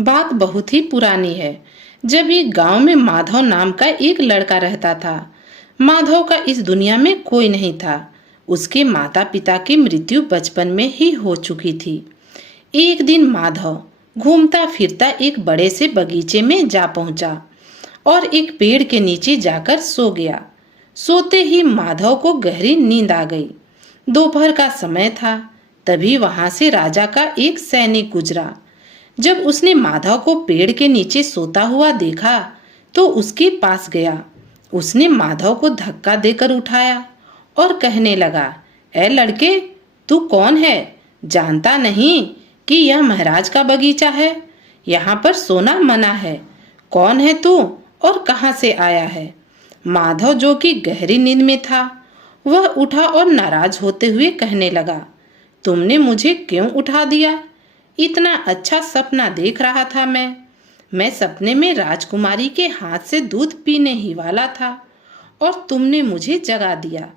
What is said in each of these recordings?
बात बहुत ही पुरानी है। जब एक गांव में माधव नाम का एक लड़का रहता था। माधव का इस दुनिया में कोई नहीं था। उसके माता पिता की मृत्यु बचपन में ही हो चुकी थी। एक दिन माधव घूमता फिरता एक बड़े से बगीचे में जा पहुंचा और एक पेड़ के नीचे जाकर सो गया। सोते ही माधव को गहरी नींद आ गई। दोपहर का समय था। तभी वहां से राजा का एक सैनिक गुजरा। जब उसने माधव को पेड़ के नीचे सोता हुआ देखा तो उसके पास गया। उसने माधव को धक्का देकर उठाया और कहने लगा, ए लड़के, तू कौन है? जानता नहीं कि यह महाराज का बगीचा है? यहाँ पर सोना मना है। कौन है तू और कहाँ से आया है? माधव, जो कि गहरी नींद में था, वह उठा और नाराज होते हुए कहने लगा, तुमने मुझे क्यों उठा दिया? इतना अच्छा सपना देख रहा था मैं सपने में राजकुमारी के हाथ से दूध पीने ही वाला था और तुमने मुझे जगा दिया।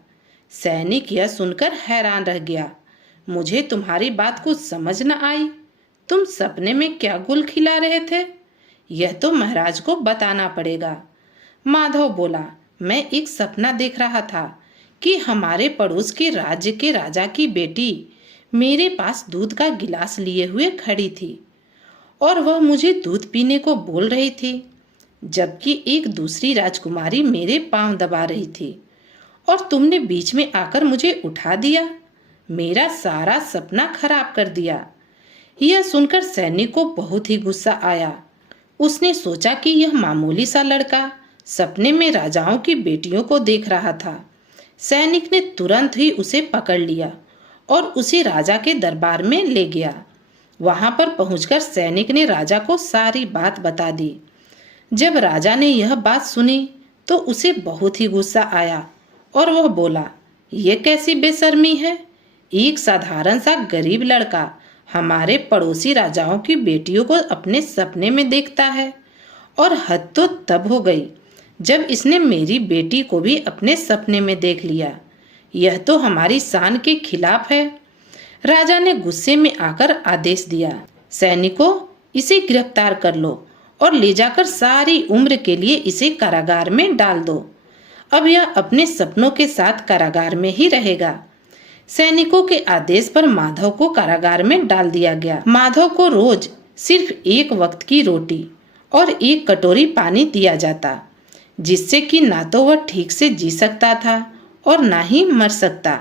सैनिक यह सुनकर हैरान रह गया। मुझे तुम्हारी बात कुछ समझ न आई। तुम सपने में क्या गुल खिला रहे थे? यह तो महाराज को बताना पड़ेगा। माधव बोला, मैं एक सपना देख रहा था कि हमारे पड़ोस के राज्य के राजा की बेटी मेरे पास दूध का गिलास लिए हुए खड़ी थी और वह मुझे दूध पीने को बोल रही थी, जबकि एक दूसरी राजकुमारी मेरे पांव दबा रही थी और तुमने बीच में आकर मुझे उठा दिया। मेरा सारा सपना खराब कर दिया। यह सुनकर सैनिक को बहुत ही गुस्सा आया। उसने सोचा कि यह मामूली सा लड़का सपने में राजाओं की बेटियों को देख रहा था। सैनिक ने तुरंत ही उसे पकड़ लिया और उसे राजा के दरबार में ले गया। वहां पर पहुंचकर सैनिक ने राजा को सारी बात बता दी। जब राजा ने यह बात सुनी तो उसे बहुत ही गुस्सा आया और वह बोला, यह कैसी बेशर्मी है? एक साधारण सा गरीब लड़का हमारे पड़ोसी राजाओं की बेटियों को अपने सपने में देखता है। और हद तो तब हो गई जब इसने मेरी बेटी को भी अपने सपने में देख लिया। यह तो हमारी शान के खिलाफ है। राजा ने गुस्से में आकर आदेश दिया, सैनिकों, इसे गिरफ्तार कर लो और ले जाकर सारी उम्र के लिए इसे कारागार में डाल दो। अब यह अपने सपनों के साथ कारागार में ही रहेगा। सैनिकों के आदेश पर माधव को कारागार में डाल दिया गया। माधव को रोज सिर्फ एक वक्त की रोटी और एक कटोरी पानी दिया जाता, जिससे कि ना तो वह ठीक से जी सकता था और ना ही मर सकता।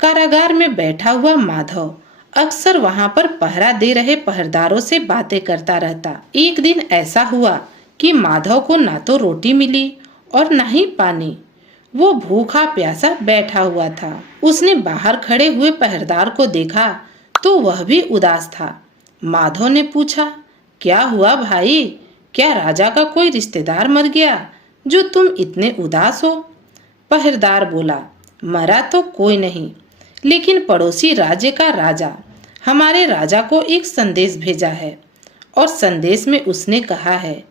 कारागार में बैठा हुआ माधव अक्सर वहां पर पहरा दे रहे पहरेदारों से बातें करता रहता। एक दिन ऐसा हुआ कि माधव को ना तो रोटी मिली और ना ही पानी। वो भूखा प्यासा बैठा हुआ था। उसने बाहर खड़े हुए पहरेदार को देखा तो वह भी उदास था। माधव ने पूछा, क्या हुआ भाई? क्या राजा का कोई रिश्तेदार मर गया जो तुम इतने उदास हो? पहरेदार बोला, मरा तो कोई नहीं, लेकिन पड़ोसी राज्य का राजा हमारे राजा को एक संदेश भेजा है और संदेश में उसने कहा है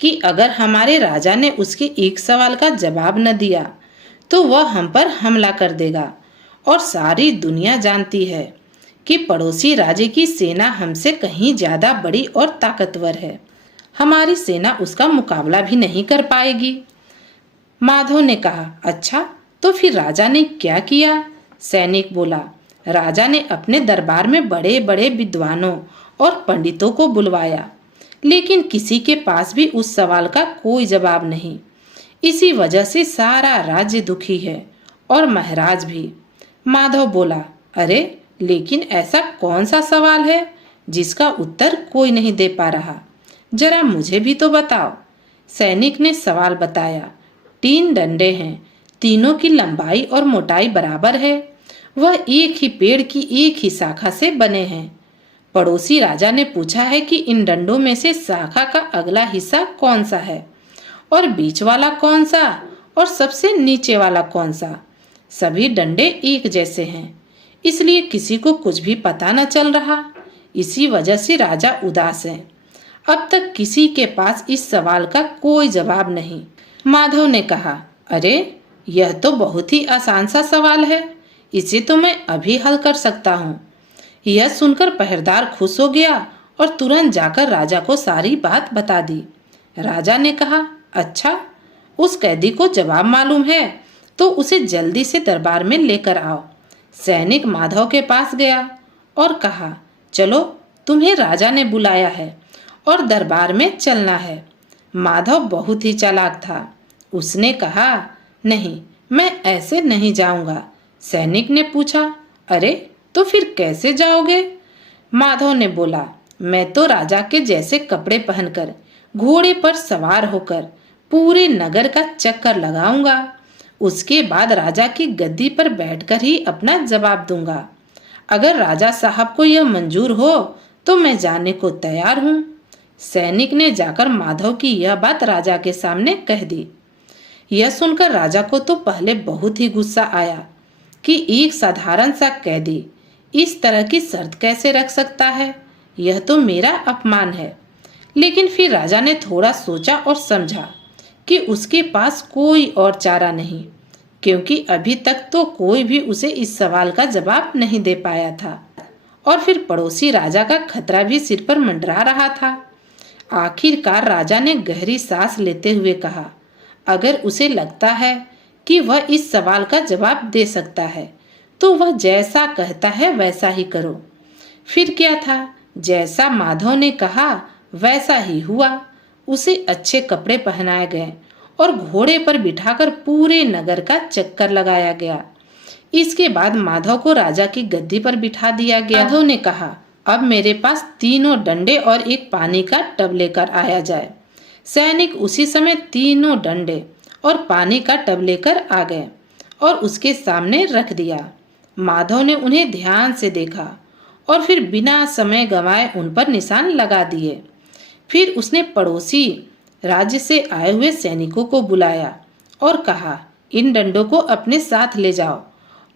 कि अगर हमारे राजा ने उसके एक सवाल का जवाब न दिया तो वह हम पर हमला कर देगा। और सारी दुनिया जानती है कि पड़ोसी राज्य की सेना हमसे कहीं ज्यादा बड़ी और ताकतवर है। हमारी सेना उसका मुकाबला भी नहीं कर पाएगी। माधव ने कहा, अच्छा, तो फिर राजा ने क्या किया? सैनिक बोला, राजा ने अपने दरबार में बड़े बड़े विद्वानों और पंडितों को बुलवाया, लेकिन किसी के पास भी उस सवाल का कोई जवाब नहीं। इसी वजह से सारा राज्य दुखी है और महाराज भी। माधव बोला, अरे, लेकिन ऐसा कौन सा सवाल है जिसका उत्तर कोई नहीं दे पा रहा? जरा मुझे भी तो बताओ। सैनिक ने सवाल बताया, 3 डंडे हैं, तीनों की लंबाई और मोटाई बराबर है। वह एक ही पेड़ की एक ही शाखा से बने हैं। पड़ोसी राजा ने पूछा है कि इन डंडों में से शाखा का अगला हिस्सा कौन सा है और बीच वाला कौन सा और सबसे नीचे वाला कौन सा? सभी डंडे एक जैसे हैं, इसलिए किसी को कुछ भी पता न चल रहा। इसी वजह से राजा उदास है। अब तक किसी के पास इस सवाल का कोई जवाब नहीं। माधव ने कहा, अरे, यह तो बहुत ही आसान सा सवाल है, इसे तो मैं अभी हल कर सकता हूँ। यह सुनकर पहरेदार खुश हो गया और तुरंत जाकर राजा को सारी बात बता दी। राजा ने कहा, अच्छा, उस कैदी को जवाब मालूम है तो उसे जल्दी से दरबार में लेकर आओ। सैनिक माधव के पास गया और कहा, चलो, तुम्हें राजा ने बुलाया है और दरबार में चलना है। माधव बहुत ही चालाक था। उसने कहा, नहीं, मैं ऐसे नहीं जाऊंगा। सैनिक ने पूछा, अरे, तो फिर कैसे जाओगे? माधव ने बोला, मैं तो राजा के जैसे कपड़े पहनकर घोड़े पर सवार होकर पूरे नगर का चक्कर लगाऊंगा। उसके बाद राजा की गद्दी पर बैठकर ही अपना जवाब दूंगा। अगर राजा साहब को यह मंजूर हो तो मैं जाने को तैयार हूँ। सैनिक ने जाकर माधव की यह बात राजा के सामने कह दी। यह सुनकर राजा को तो पहले बहुत ही गुस्सा आया कि एक साधारण सा कैदी इस तरह की शर्त कैसे रख सकता है, यह तो मेरा अपमान है। लेकिन फिर राजा ने थोड़ा सोचा और समझा कि उसके पास कोई और चारा नहीं, क्योंकि अभी तक तो कोई भी उसे इस सवाल का जवाब नहीं दे पाया था और फिर पड़ोसी राजा का खतरा भी सिर पर मंडरा रहा था। आखिरकार राजा ने गहरी सांस लेते हुए कहा, अगर उसे लगता है कि वह इस सवाल का जवाब दे सकता है तो वह जैसा कहता है वैसा ही करो। फिर क्या था, जैसा माधव ने कहा वैसा ही हुआ। उसे अच्छे कपड़े पहनाए गए और घोड़े पर बिठाकर पूरे नगर का चक्कर लगाया गया। इसके बाद माधव को राजा की गद्दी पर बिठा दिया गया। माधव ने कहा, अब मेरे पास 3 डंडे और एक पानी का टब लेकर आया जाए। सैनिक उसी समय 3 डंडे और पानी का टब लेकर आ गए और उसके सामने रख दिया। माधव ने उन्हें ध्यान से देखा और फिर बिना समय गंवाए उन पर निशान लगा दिए। फिर उसने पड़ोसी राज्य से आए हुए सैनिकों को बुलाया और कहा, इन डंडों को अपने साथ ले जाओ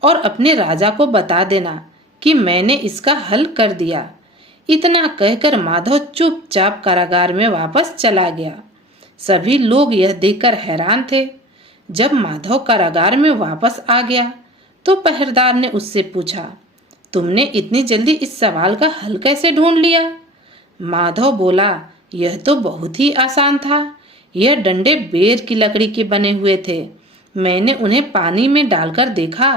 और अपने राजा को बता देना कि मैंने इसका हल कर दिया। इतना कहकर माधव चुपचाप कारागार में वापस चला गया। सभी लोग यह देखकर हैरान थे। जब माधव कारागार में वापस आ गया तो पहरेदार ने उससे पूछा, तुमने इतनी जल्दी इस सवाल का हल कैसे ढूंढ लिया? माधव बोला, यह तो बहुत ही आसान था। यह डंडे बेर की लकड़ी के बने हुए थे। मैंने उन्हें पानी में डालकर देखा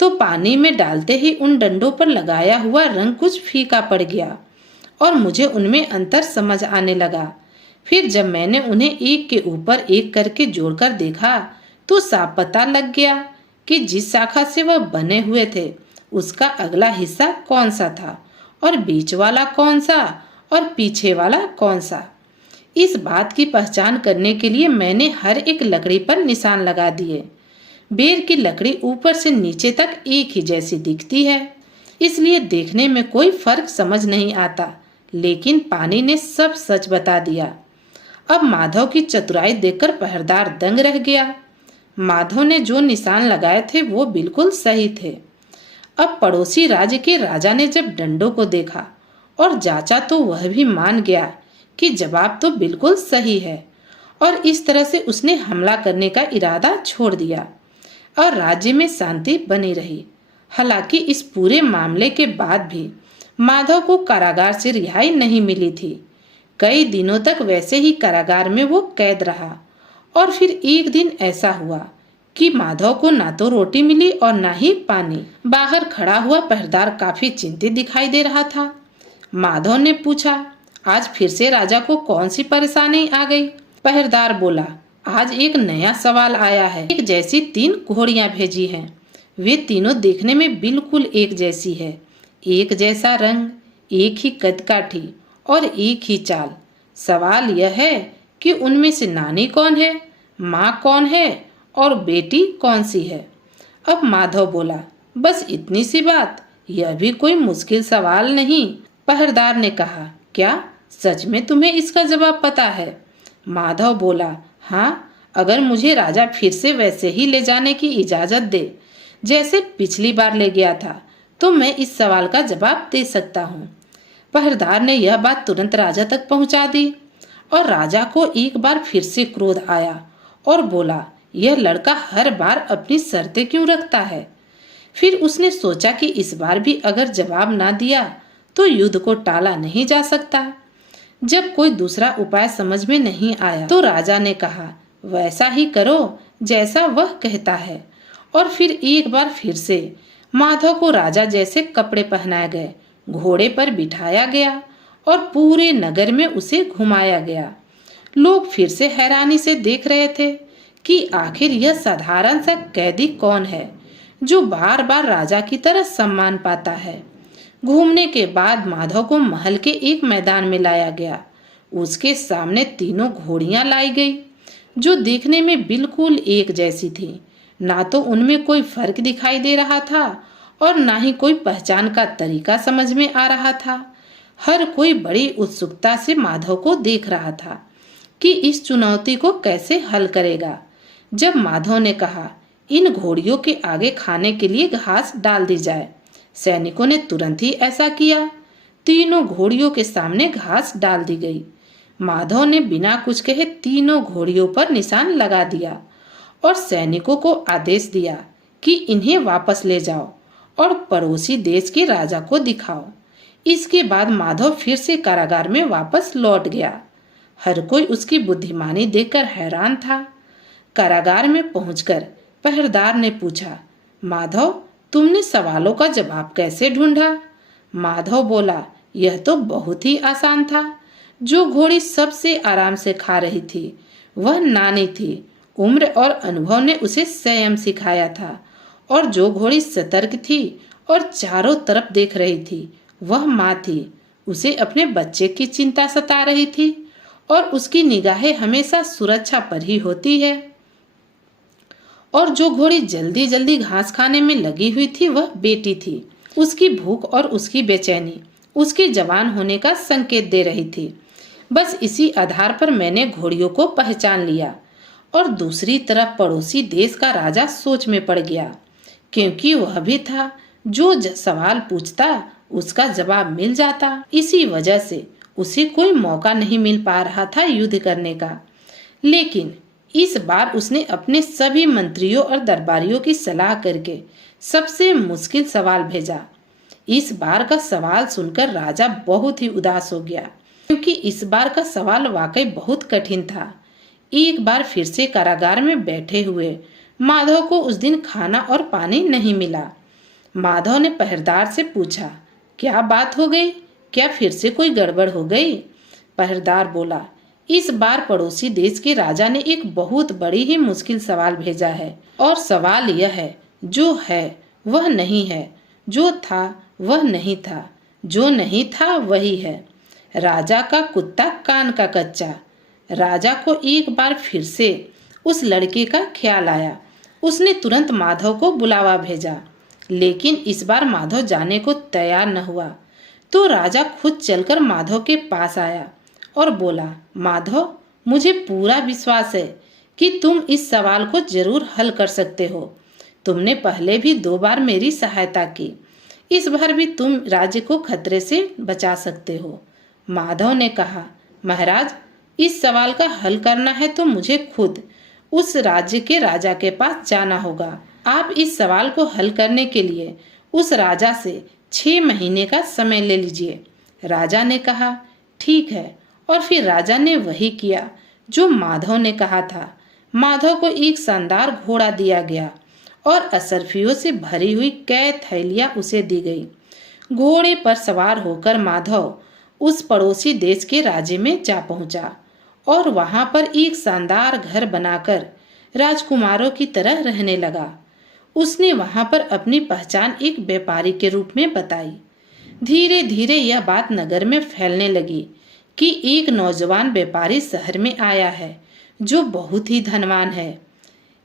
तो पानी में डालते ही उन डंडों पर लगाया हुआ रंग कुछ फीका पड़ गया और मुझे उनमें अंतर समझ आने लगा। फिर जब मैंने उन्हें एक के ऊपर एक करके जोड़कर देखा तो साफ पता लग गया कि जिस शाखा से वह बने हुए थे उसका अगला हिस्सा कौन सा था और बीच वाला कौन सा और पीछे वाला कौन सा। इस बात की पहचान करने के लिए मैंने हर एक लकड़ी पर निशान लगा दिए। बेर की लकड़ी ऊपर से नीचे तक एक ही जैसी दिखती है, इसलिए देखने में कोई फर्क समझ नहीं आता, लेकिन पानी ने सब सच बता दिया। अब माधव की चतुराई देखकर पहरेदार दंग रह गया। माधव ने जो निशान लगाए थे वो बिल्कुल सही थे। अब पड़ोसी राज्य के राजा ने जब डंडों को देखा और जांचा तो वह भी मान गया कि जवाब तो बिल्कुल सही है और इस तरह से उसने हमला करने का इरादा छोड़ दिया और राज्य में शांति बनी रही। हालांकि इस पूरे मामले के बाद भी माधव को कारागार से रिहाई नहीं मिली थी। कई दिनों तक वैसे ही कारागार में वो कैद रहा और फिर एक दिन ऐसा हुआ कि माधव को ना तो रोटी मिली और ना ही पानी। बाहर खड़ा हुआ पहरेदार काफी चिंतित दिखाई दे रहा था। माधव ने पूछा, आज फिर से राजा को कौन सी परेशानी आ गई? पहरेदार बोला, आज एक नया सवाल आया है। एक जैसी 3 घोड़ियां भेजी हैं। वे तीनों देखने में बिल्कुल एक जैसी है, एक जैसा रंग, एक ही कदकाठी और एक ही चाल। सवाल यह है कि उनमें से नानी कौन है, माँ कौन है और बेटी कौन सी है? अब माधव बोला, बस इतनी सी बात, यह भी कोई मुश्किल सवाल नहीं। पहरेदार ने कहा, क्या सच में तुम्हें इसका जवाब पता है? माधव बोला, हाँ, अगर मुझे राजा फिर से वैसे ही ले जाने की इजाजत दे जैसे पिछली बार ले गया था तो मैं इस सवाल का जवाब दे सकता हूँ। पहरेदार ने यह बात तुरंत राजा तक पहुँचा दी और राजा को एक बार फिर से क्रोध आया और बोला, यह लड़का हर बार अपनी शर्तें क्यों रखता है? फिर उसने सोचा कि इस बार भी अगर जवाब ना दिया तो युद्ध को टाला नहीं जा सकता। जब कोई दूसरा उपाय समझ में नहीं आया तो राजा ने कहा, वैसा ही करो जैसा वह कहता है। और फिर एक बार फिर से माधव को राजा जैसे कपड़े पहनाए गए, घोड़े पर बिठाया गया और पूरे नगर में उसे घुमाया गया। लोग फिर से हैरानी से देख रहे थे कि आखिर यह साधारण सा कैदी कौन है जो बार बार राजा की तरह सम्मान पाता है। घूमने के बाद माधव को महल के एक मैदान में लाया गया। उसके सामने तीनों घोड़ियां लाई गई जो देखने में बिल्कुल एक जैसी थी। ना तो उनमें कोई फर्क दिखाई दे रहा था और ना ही कोई पहचान का तरीका समझ में आ रहा था। हर कोई बड़ी उत्सुकता से माधव को देख रहा था कि इस चुनौती को कैसे हल करेगा। जब माधव ने कहा, इन घोड़ियों के आगे खाने के लिए घास डाल दी जाए, सैनिकों ने तुरंत ही ऐसा किया। तीनों घोड़ियों के सामने घास डाल दी गई। माधव ने बिना कुछ कहे तीनों घोड़ियों पर निशान लगा दिया और सैनिकों को आदेश दिया कि इन्हें वापस ले जाओ और पड़ोसी देश के राजा को दिखाओ। इसके बाद माधव फिर से कारागार में वापस लौट गया। हर कोई उसकी बुद्धिमानी देखकर हैरान था। कारागार में पहुंचकर पहरेदार ने पूछा, माधव, तुमने सवालों का जवाब कैसे ढूंढा? माधव बोला, यह तो बहुत ही आसान था। जो घोड़ी सबसे आराम से खा रही थी वह नानी थी। उम्र और अनुभव ने उसे संयम सिखाया था। और जो घोड़ी सतर्क थी और चारों तरफ देख रही थी वह माँ थी। उसे अपने बच्चे की चिंता सता रही थी और उसकी निगाहें हमेशा सुरक्षा पर ही होती है। और जो घोड़ी जल्दी जल्दी घास खाने में लगी हुई थी वह बेटी थी। उसकी भूख और उसकी बेचैनी उसके जवान होने का संकेत दे रही थी। बस इसी आधार पर मैंने घोड़ियों को पहचान लिया। और दूसरी तरफ पड़ोसी देश का राजा सोच में पड़ गया, क्योंकि वह भी था जो सवाल पूछता उसका जवाब मिल जाता। इसी वजह से उसे कोई मौका नहीं मिल पा रहा था युद्ध करने का। लेकिन इस बार उसने अपने सभी मंत्रियों और दरबारियों की सलाह करके सबसे मुश्किल सवाल भेजा। इस बार का सवाल सुनकर राजा बहुत ही उदास हो गया, क्योंकि इस बार का सवाल वाकई बहुत कठिन था। एक बार फिर से कारागार में बैठे हुए माधव को उस दिन खाना और पानी नहीं मिला। माधव ने पहरेदार से पूछा, क्या बात हो गई? क्या फिर से कोई गड़बड़ हो गई? पहरेदार बोला, इस बार पड़ोसी देश के राजा ने एक बहुत बड़ी ही मुश्किल सवाल भेजा है। और सवाल यह है, जो है वह नहीं है, जो था वह नहीं था, जो नहीं था वही है। राजा का कुत्ता कान का कच्चा। राजा को एक बार फिर से उस लड़के का ख्याल आया। उसने तुरंत माधव को बुलावा भेजा, लेकिन इस बार माधव जाने को तैयार न हुआ। तो राजा खुद चलकर माधव के पास आया और बोला, माधव, मुझे पूरा विश्वास है कि तुम इस सवाल को जरूर हल कर सकते हो। तुमने पहले भी 2 बार मेरी सहायता की, इस बार भी तुम राज्य को खतरे से बचा सकते हो। माधव ने कहा, महाराज, इस सवाल का हल करना है तो मुझे खुद उस राज्य के राजा के पास जाना होगा। आप इस सवाल को हल करने के लिए उस राजा से 6 महीने का समय ले लीजिए। राजा ने कहा, ठीक है। और फिर राजा ने वही किया जो माधव ने कहा था। माधव को एक शानदार घोड़ा दिया गया और असरफियों से भरी हुई कई थैलियां उसे दी गई। घोड़े पर सवार होकर माधव उस पड़ोसी देश के राज्य में जा पहुंचा और वहां पर एक शानदार घर बनाकर राजकुमारों की तरह रहने लगा। उसने वहां पर अपनी पहचान एक व्यापारी के रूप में बताई। धीरे धीरे यह बात नगर में फैलने लगी कि एक नौजवान व्यापारी शहर में आया है जो बहुत ही धनवान है।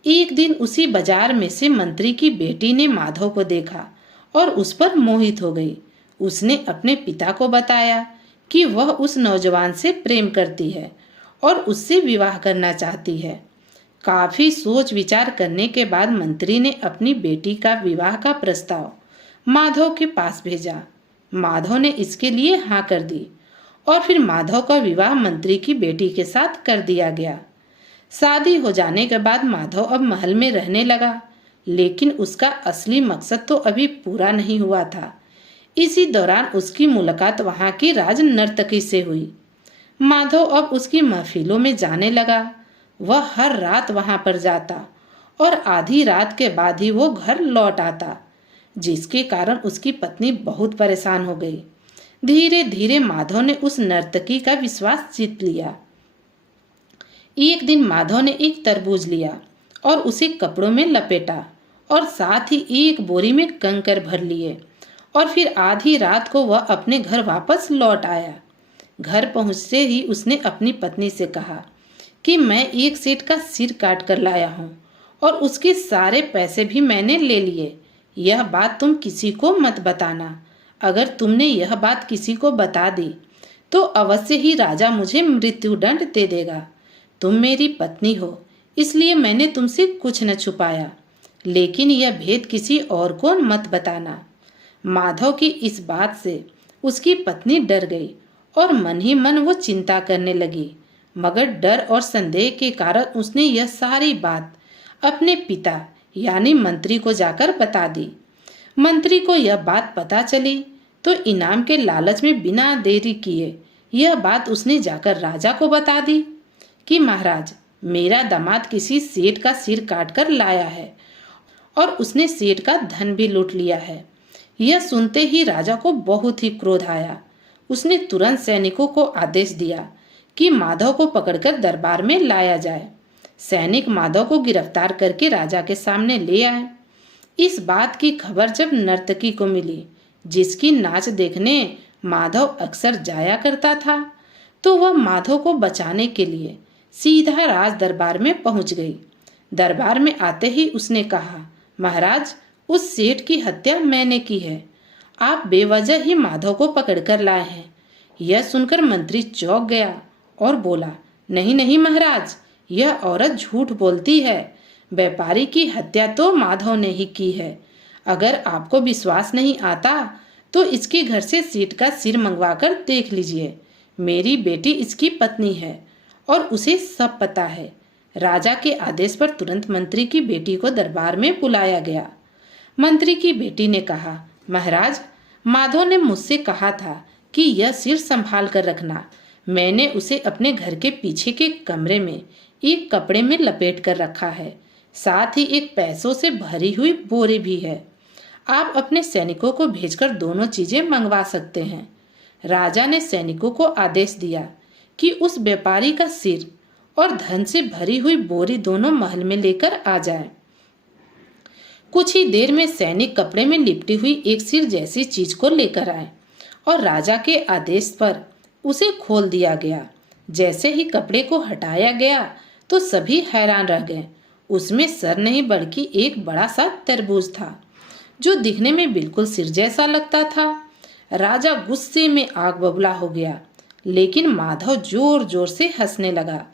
एक दिन उसी बाजार में से मंत्री की बेटी ने माधव को देखा और उस पर मोहित हो गई। उसने अपने पिता को बताया कि वह उस नौजवान से प्रेम करती है और उससे विवाह करना चाहती है। काफी सोच विचार करने के बाद मंत्री ने अपनी बेटी का विवाह का प्रस्ताव माधव के पास भेजा। माधव ने इसके लिए हाँ कर दी और फिर माधव का विवाह मंत्री की बेटी के साथ कर दिया गया। शादी हो जाने के बाद माधव अब महल में रहने लगा, लेकिन उसका असली मकसद तो अभी पूरा नहीं हुआ था। इसी दौरान उसकी मुलाकात वहां की राज नर्तकी से हुई। माधव अब उसकी महफिलों में जाने लगा। वह हर रात वहां पर जाता और आधी रात के बाद ही वो घर लौट आता, जिसके कारण उसकी पत्नी बहुत परेशान हो गई। धीरे धीरे माधव ने उस नर्तकी का विश्वास जीत लिया। एक दिन माधव ने एक तरबूज लिया और उसे कपड़ों में लपेटा और साथ ही एक बोरी में कंकर भर लिए और फिर आधी रात को वह अपने घर वापस लौट आया। घर पहुंचते ही उसने अपनी पत्नी से कहा कि मैं एक सेठ का सिर काट कर लाया हूं और उसके सारे पैसे भी मैंने ले लिए। यह बात तुम किसी को मत बताना। अगर तुमने यह बात किसी को बता दी तो अवश्य ही राजा मुझे मृत्युदंड दे देगा। तुम मेरी पत्नी हो, इसलिए मैंने तुमसे कुछ न छुपाया, लेकिन यह भेद किसी और को मत बताना। माधव की इस बात से उसकी पत्नी डर गई और मन ही मन वो चिंता करने लगी, मगर डर और संदेह के कारण उसने यह सारी बात अपने पिता यानी मंत्री को जाकर बता दी। मंत्री को यह बात पता चली तो इनाम के लालच में बिना देरी किए यह बात उसने जाकर राजा को बता दी कि महाराज, मेरा दामाद किसी सेठ का सिर काट कर लाया है और उसने सेठ का धन भी लूट लिया है। यह सुनते ही राजा को बहुत ही क्रोध आया। उसने तुरंत सैनिकों को आदेश दिया कि माधव को पकड़कर दरबार में लाया जाए। सैनिक माधव को गिरफ्तार करके राजा के सामने ले आए। इस बात की खबर जब नर्तकी को मिली, जिसकी नाच देखने माधव अक्सर जाया करता था, तो वह माधव को बचाने के लिए सीधा राज दरबार में पहुंच गई। दरबार में आते ही उसने कहा, महाराज, उस सेठ की हत्या मैंने की है। आप बेवजह ही माधव को पकड़कर लाए हैं। यह सुनकर मंत्री चौंक गया और बोला, नहीं नहीं महाराज, यह औरत झूठ बोलती है। व्यापारी की हत्या तो माधव ने ही की है। अगर आपको विश्वास नहीं आता तो इसके घर से सेठ का सिर मंगवाकर देख लीजिए। मेरी बेटी इसकी पत्नी है और उसे सब पता है। राजा के आदेश पर तुरंत मंत्री की बेटी को दरबार में बुलाया गया। मंत्री की बेटी ने कहा, महाराज, माधव ने मुझसे कहा था कि यह सिर संभाल कर रखना। मैंने उसे अपने घर के पीछे के कमरे में एक कपड़े में लपेट कर रखा है। साथ ही एक पैसों से भरी हुई बोरी भी है। आप अपने सैनिकों को भेजकर दोनों चीजें मंगवा सकते हैं। राजा ने सैनिकों को आदेश दिया कि उस व्यापारी का सिर और धन से भरी हुई बोरी दोनों महल में लेकर आ जाए। कुछ ही देर में सैनिक कपड़े में लिपटी हुई एक सिर जैसी चीज को लेकर आए और राजा के आदेश पर उसे खोल दिया गया। जैसे ही कपड़े को हटाया गया तो सभी हैरान रह गए। उसमें सर नहीं बल्कि एक बड़ा सा तरबूज था, जो दिखने में बिल्कुल सिर जैसा लगता था। राजा गुस्से में आग बबूला हो गया, लेकिन माधव जोर जोर से हंसने लगा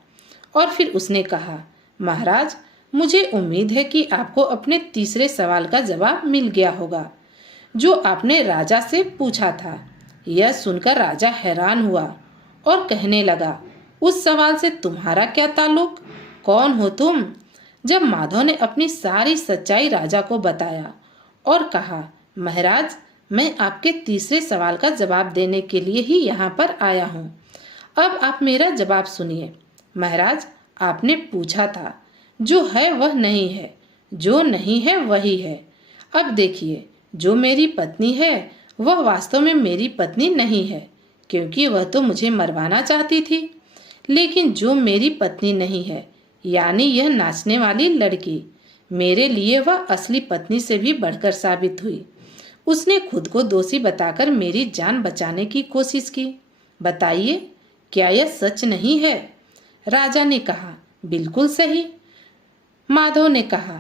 और फिर उसने कहा, महाराज, मुझे उम्मीद है कि आपको अपने तीसरे सवाल का जवाब मिल गया होगा, जो आपने राजा से पूछा था। यह सुनकर राजा हैरान हुआ और कहने लगा, उस सवाल से तुम्हारा क्या ताल्लुक? कौन हो तुम? जब माधव ने अपनी सारी सच्चाई राजा को बताया और कहा, महाराज, मैं आपके तीसरे सवाल का जवाब देने के लिए ही यहाँ पर आया हूँ। अब आप मेरा जवाब सुनिए। महाराज, आपने पूछा था, जो है वह नहीं है, जो नहीं है वही है। अब देखिए, जो मेरी पत्नी है वह वास्तव में मेरी पत्नी नहीं है, क्योंकि वह तो मुझे मरवाना चाहती थी। लेकिन जो मेरी पत्नी नहीं है, यानी यह नाचने वाली लड़की, मेरे लिए वह असली पत्नी से भी बढ़कर साबित हुई। उसने खुद को दोषी बताकर मेरी जान बचाने की कोशिश की। बताइए, क्या यह सच नहीं है? राजा ने कहा, बिल्कुल सही। माधव ने कहा,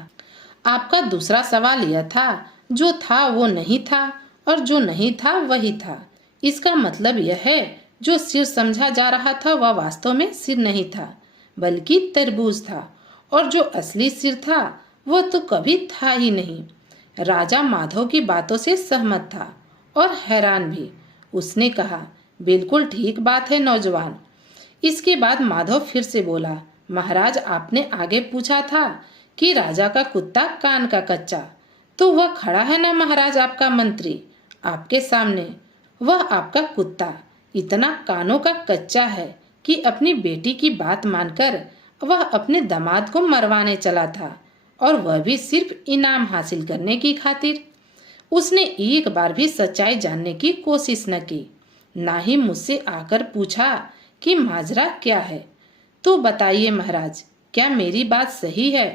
आपका दूसरा सवाल यह था, जो था वो नहीं था और जो नहीं था वही था। इसका मतलब यह है, जो सिर समझा जा रहा था वह वास्तव में सिर नहीं था, बल्कि तरबूज था, और जो असली सिर था वह तो कभी था ही नहीं। राजा माधव की बातों से सहमत था और हैरान भी। उसने कहा, बिल्कुल ठीक बात है नौजवान। इसके बाद माधव फिर से बोला, महाराज, आपने आगे पूछा था कि राजा का कुत्ता कान का कच्चा, तो वह खड़ा है ना महाराज, आपका मंत्री। आपके सामने। वह आपका कुत्ता इतना कानों का कच्चा है कि अपनी बेटी की बात मानकर वह अपने दामाद को मरवाने चला था, और वह भी सिर्फ इनाम हासिल करने की खातिर। उसने एक बार भी सच्चाई जानने की कोशिश न की, ना ही मुझसे आकर पूछा कि माजरा क्या है। तो बताइए महाराज, क्या मेरी बात सही है?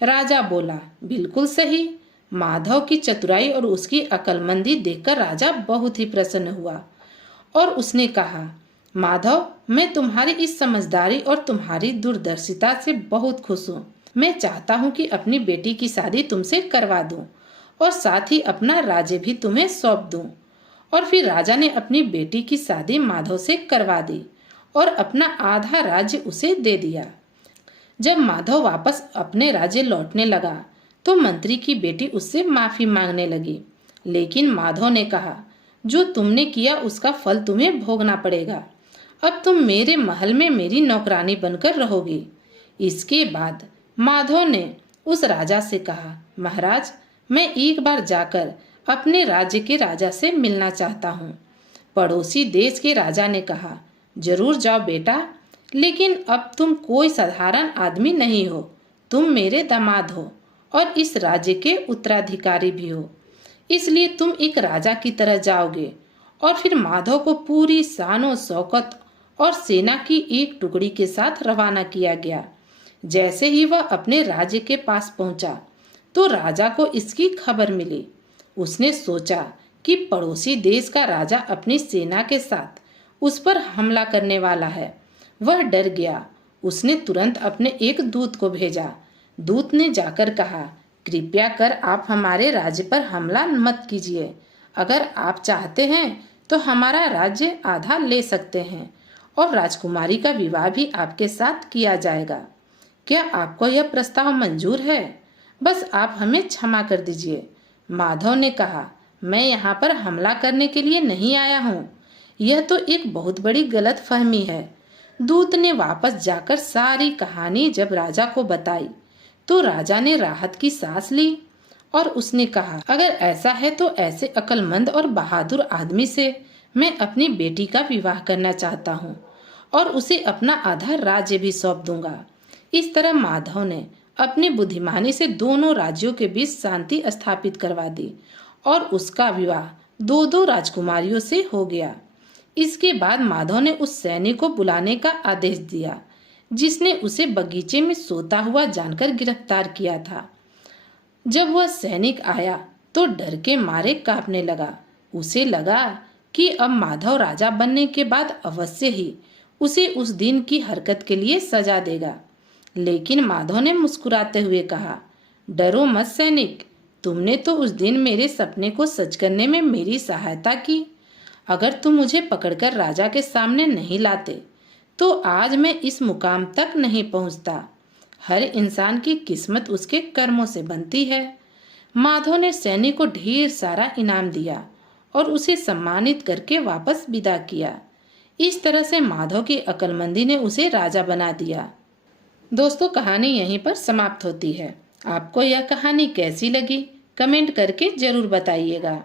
राजा बोला, बिल्कुल सही। माधव की चतुराई और उसकी अक्लमंदी देखकर राजा बहुत ही प्रसन्न हुआ और उसने कहा, माधव, मैं तुम्हारी इस समझदारी और तुम्हारी दूरदर्शिता से बहुत खुश हूँ। मैं चाहता हूँ कि अपनी बेटी की शादी तुमसे करवा दूँ और साथ ही अपना राज्य भी तुम्हें सौंप दूँ। और फिर राजा ने अपनी बेटी की शादी माधव से करवा दी और अपना आधा राज्य उसे दे दिया। जब माधव वापस अपने राज्य लौटने लगा तो मंत्री की बेटी उससे माफी मांगने लगी, लेकिन माधव ने कहा, जो तुमने किया उसका फल तुम्हें भोगना पड़ेगा। अब तुम मेरे महल में मेरी नौकरानी बनकर रहोगी। इसके बाद माधव ने उस राजा से कहा, महाराज, मैं एक बार जाकर अपने राज्य के राजा से मिलना चाहता हूँ। पड़ोसी देश के राजा ने कहा, जरूर जाओ बेटा, लेकिन अब तुम कोई साधारण आदमी नहीं हो, तुम मेरे दामाद हो और इस राज्य के उत्तराधिकारी भी हो, इसलिए तुम एक राजा की तरह जाओगे। और फिर माधव को पूरी शानो शौकत और सेना की एक टुकड़ी के साथ रवाना किया गया। जैसे ही वह अपने राज्य के पास पहुंचा तो राजा को इसकी खबर मिली। उसने सोचा कि पड़ोसी देश का राजा अपनी सेना के साथ उस पर हमला करने वाला है। वह डर गया। उसने तुरंत अपने एक दूत को भेजा। दूत ने जाकर कहा, कृपया कर आप हमारे राज्य पर हमला मत कीजिए। अगर आप चाहते हैं तो हमारा राज्य आधा ले सकते हैं और राजकुमारी का विवाह भी आपके साथ किया जाएगा। क्या आपको यह प्रस्ताव मंजूर है? बस आप हमें क्षमा कर दीजिए। माधव ने कहा, मैं यहाँ पर हमला करने के लिए नहीं आया हूँ। यह तो एक बहुत बड़ी गलत फहमी है। दूत ने वापस जाकर सारी कहानी जब राजा को बताई तो राजा ने राहत की सांस ली और उसने कहा, अगर ऐसा है तो ऐसे अक्लमंद और बहादुर आदमी से मैं अपनी बेटी का विवाह करना चाहता हूँ और उसे अपना आधा राज्य भी सौंप दूंगा। इस तरह माधव ने अपनी बुद्धिमानी से दोनों राज्यों के बीच शांति स्थापित करवा दी और उसका विवाह दो दो राजकुमारियों से हो गया। इसके बाद माधव ने उस सैनिक को बुलाने का आदेश दिया जिसने उसे बगीचे में सोता हुआ जानकर गिरफ्तार किया था। जब वह सैनिक आया तो डर के मारे कांपने लगा। उसे लगा कि अब माधव राजा बनने के बाद अवश्य ही उसे उस दिन की हरकत के लिए सजा देगा। लेकिन माधव ने मुस्कुराते हुए कहा, डरो मत सैनिक, तुमने तो उस दिन मेरे सपने को सच करने में मेरी सहायता की। अगर तुम मुझे पकड़कर राजा के सामने नहीं लाते तो आज मैं इस मुकाम तक नहीं पहुंचता। हर इंसान की किस्मत उसके कर्मों से बनती है। माधव ने सैनिक को ढेर सारा इनाम दिया और उसे सम्मानित करके वापस विदा किया। इस तरह से माधव की अक्लमंदी ने उसे राजा बना दिया। दोस्तों, कहानी यहीं पर समाप्त होती है। आपको यह कहानी कैसी लगी कमेंट करके जरूर बताइएगा।